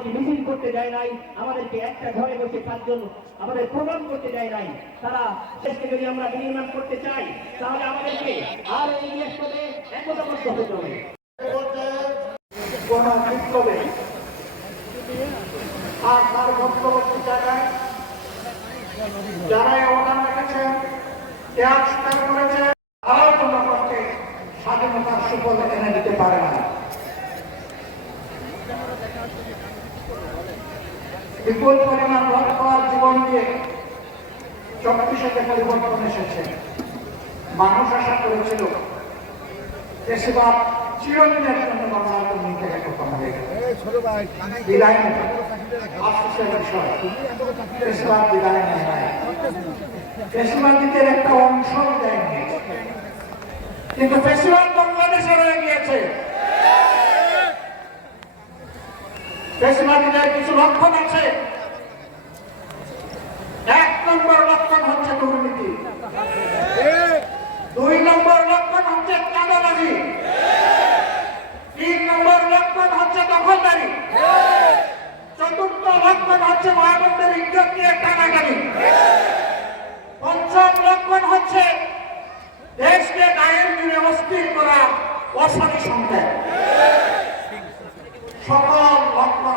আমাদেরকে মিছিল করতে যায় নাই, আমাদেরকে একটা ঘরে বসে পাঁচজন আমাদের প্রোগ্রাম করতে যায় নাই। তারা শেষকে যদি আমরা বিনির্মাণ করতে চাই, তাহলে আমাদেরকে আর হতে হবে। আর তার স্বাধীনতার সুফল এনে দিতে পারে না। বিপুল পরিমাণ রক্তার জীবন দিয়ে চব্বিশে পরিবর্তন এসেছে। মানুষ আশা করেছিল বেশিরভাগ চিরদিনের জন্য বাংলার হয়ে গেল। বিদায় আফসোসের বিষয় বেশিরভাগ বিদায় নেয় নাই। বেশিরভাগ দিকের একটা অংশ বিদায় নিয়েছে কিন্তু বেশিরভাগ বেশিরভাগীদের কিছু লক্ষণ আছে। এক নম্বর লক্ষণ হচ্ছে দুর্নীতি। দুই নম্বর লক্ষণ হচ্ছে চাঁদাবাজি। তিন নম্বর লক্ষণ হচ্ছে দখলদারি। চতুর্থ লক্ষণ হচ্ছে মহানন্দের ইজ্জত নিয়ে টানাটানি। পঞ্চম লক্ষণ হচ্ছে দেশকে গায়ের জুড়ে অস্থির করা অশান্তি সংখ্যা সকল লক্ষণ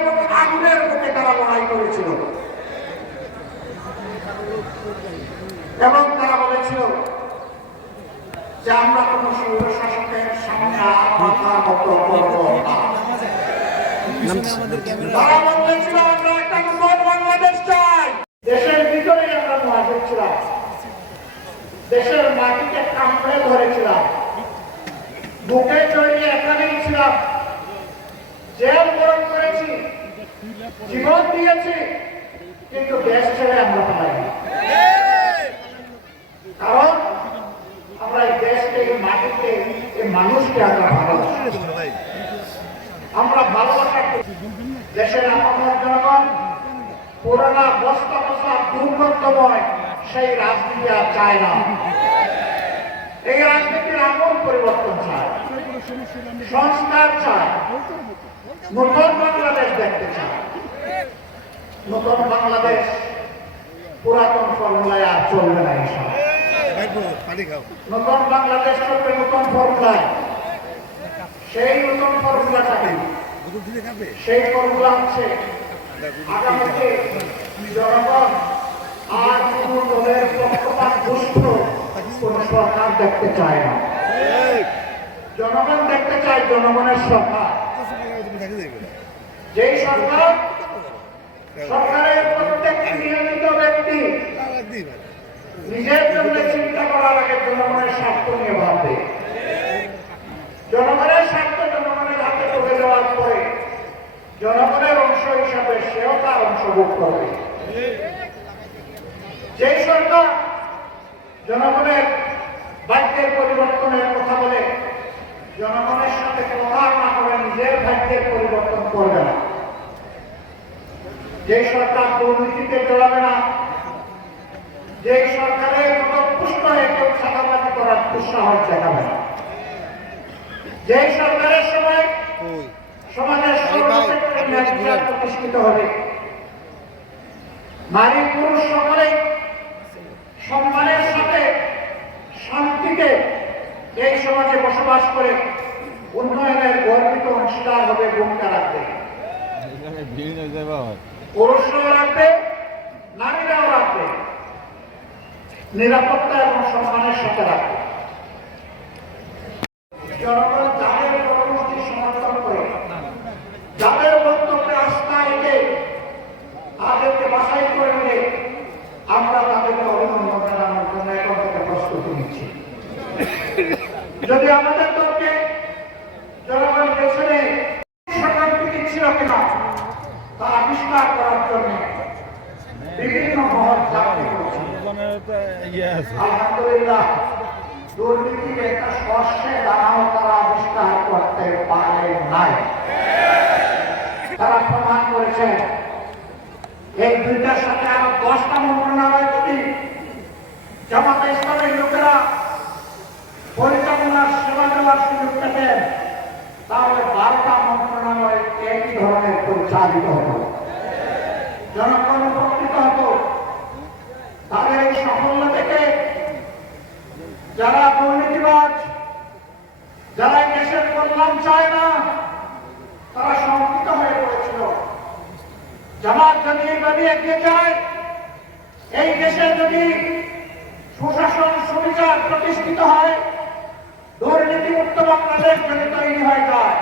এবং আগুনের বুকে তারা লড়াই করেছিল। এবং তারা বলেছিল যে আমরা কোন শাসকের সামনে দেশের মাটিকে কামড়ে ধরেছিলাম। বুকে জড়িয়ে এখানেই ছিলাম। জেল বরণ করেছি। জীবন দিয়েছি, কিন্তু দেশ ছেড়ে আমরা পালাইনি কারণ আমরা এই দেশকে, এই মাটিকে, এই মানুষকে আমরা ভালোবাসি। আমরা ভালোবাসা দেশের আমার জনগণ পুরানা বস্তা বস্তা দুর্গন্ধময় সেই রাজনীতি আর চায় না। এই রাজনীতির আমল পরিবর্তন চায়। সংস্কার চায়। নতুন বাংলাদেশ দেখতে চায়। নতুন বাংলাদেশ পুরাতন ফর্মুলায় আর চলবে না নতুন বাংলাদেশ চলবে নতুন ফর্মুলায়। সেই নতুন ফর্মুলাটাকে সেই ফর্মুলা হচ্ছে আগামীতে জনগণ আর কোন দলের পক্ষপাত দুষ্ট কোন সরকার দেখতে চায় না। জনগণ দেখতে চায় জনগণের সরকার। যেই সরকার সরকারের প্রত্যেক নিয়মিত ব্যক্তি নিজের জন্য চিন্তা করার আগে জনগণের স্বার্থ নিয়ে ভাববে। জনগণের স্বার্থ জনগণের হাতে তুলে দেওয়ার পরে জনগণের অংশ হিসাবে সেও তার অংশ ভোগ করবে। যেই সরকার জনগণের ভাগ্যের পরিবর্তনের কথা বলে জনগণের সাথে কথা না করে নিজের ভাগ্যের পরিবর্তন করবে না। যে সরকার দুর্নীতিতে জড়াবে না যে সরকারের পুষ্ট হয়ে কেউ ছাতাবাজি করার দুঃসাহস দেখাবে না। যে সরকারের সময় সমাজের সর্বক্ষেত্রে প্রতিষ্ঠিত হবে। নারী পুরুষ সকলে সম্মানের সাথে শান্তিতে এই সমাজে বসবাস করে উন্নয়নের গর্বিত অংশীদার হবে ভূমিকা রাখবে। পুরুষরাও রাখবে নারীরাও রাখবে। নিরাপত্তা এবং সম্মানের সাথে রাখবে। জনগণ বিভিন্ন স্পর্শে দাঁড়ানো তারা আবিষ্কার করতে পারে নাই তারা প্রমাণ করেছে এই দুইটার সাথে আরও দশটা মন্ত্রণালয় যদি জামাতে ইসলামের লোকেরা পরিচালনার সেবা দেওয়ার সুযোগ পেতেন তাহলে বারোটা মন্ত্রণালয় একই ধরনের পরিচালিত হতো জনগণ উপকৃত হতো, তাদের এই সাফল্য থেকে যারা দুর্নীতিবাজ, যারা দেশের কল্যাণ চায় না, তারা শঙ্কিত হয়ে পড়েছিল। জামাত যদি এইভাবে এগিয়ে যায়, এই দেশে যদি সুশাসন সুবিচার প্রতিষ্ঠিত হয় দুর্নীতি মুক্ত বাংলাদেশ যদি তৈরি হয়ে যায়,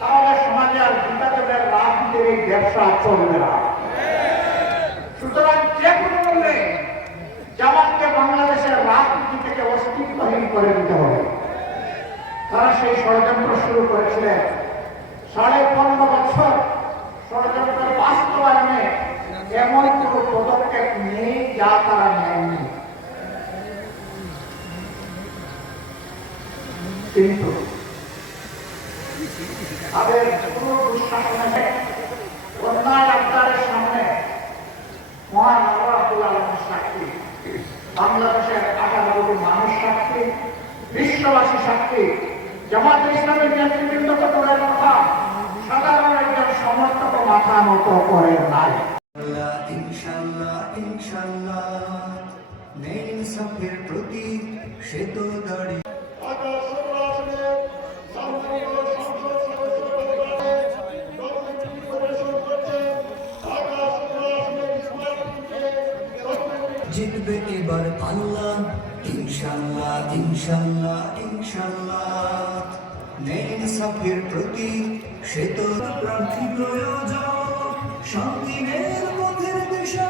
তাহলে সমাজে আর বিকাশের রাজনীতির ব্যবসা চলবে না সুতরাং যে কোনো মূল্যে জামাতকে বাংলাদেশের রাজনীতি থেকে অস্তিত্বহীন করে দিতে হবে। তারা সেই ষড়যন্ত্র শুরু করেছিলেন। সাড়ে পনেরো বছর ষড়যন্ত্রের বাস্তবায়নে এমন কোনো পদক্ষেপ নেই যা তারা নেয়নি। কিন্তু তাদের পুরো দুঃশাসনে অন্যায় আবদারের সামনে মহান আল্লাহ আব্দুল আলমের সাক্ষী। বাংলাদেশের আঠারো কোটি মানুষ বিশ্ববাসী সাক্ষী জামাত ইসলামের নেতৃবৃন্দ তো দূরের কথা? সাধারণ একজন সমর্থক মাথা মতো করে নাই। ইনশাল্লাহ ইনশাল্লাহ নেই সফের প্রতি সে তো দাঁড়িয়ে ইনশাল্লাহ ইনশাল্লাহ ইনশাল্লাহ নেই সফের প্রতি সে তো প্রার্থী প্রয়োজন শান্তিনের পথের দিশা